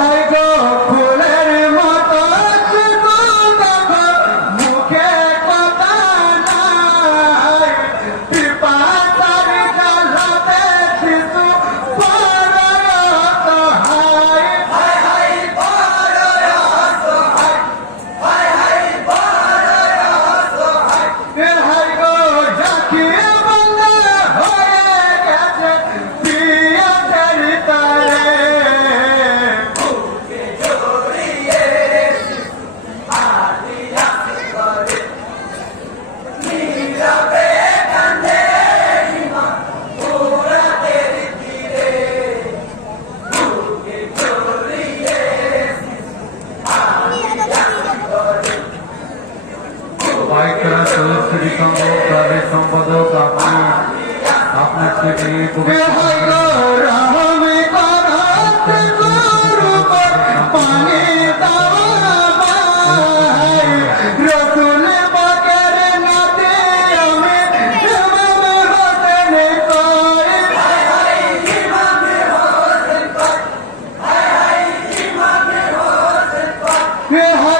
I go. Pabitra সুপীড়িত তাদের সম্পদ আপনি আপনার থেকে Yeah.